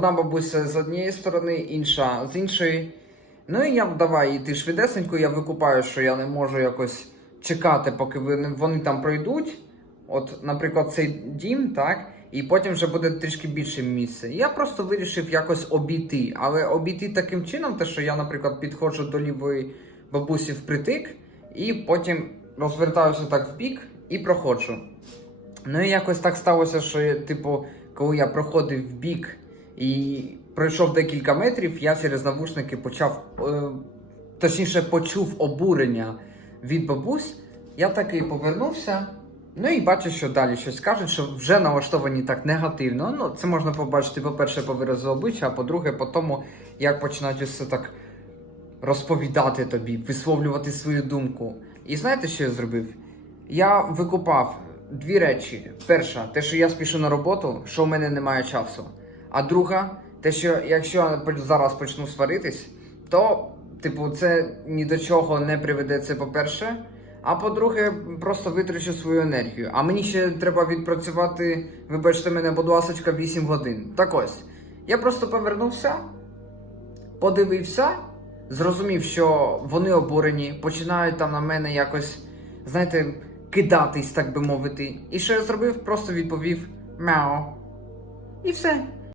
Одна бабуся з однієї сторони, інша з іншої. Ну і я давай йти швидесенько, я викупаю, що я не можу якось чекати, поки вони, вони там пройдуть. От, наприклад, цей дім, так, і потім вже буде трішки більше місця. Я просто вирішив якось обійти. Але обійти таким чином, те, що я, наприклад, підходжу до лівої бабусі впритик, і потім розвертаюся так в бік і проходжу. Ну і якось так сталося, що, типу, коли я проходив в бік і пройшов декілька метрів, я через навушники почав, е, точніше, почув обурення від бабусь. Я таки повернувся. Ну і бачу, що далі щось кажуть, що вже налаштовані так негативно. Ну, це можна побачити, по-перше, по виразу обличчя, а по-друге, по тому, як починають усе так розповідати тобі, висловлювати свою думку. І знаєте, що я зробив? Я викупав дві речі: перша, те, що я спішу на роботу, що в мене немає часу. А друга, те, що якщо я зараз почну сваритись, то, типу, це ні до чого не приведе це, по-перше. А по-друге, просто витрачу свою енергію. А мені ще треба відпрацювати, вибачте мене, будь ласочка, 8 годин. Так ось, я просто повернувся, подивився, зрозумів, що вони обурені, починають там на мене якось, знаєте, кидатись, так би мовити. І що я зробив? Просто відповів мяу. І все.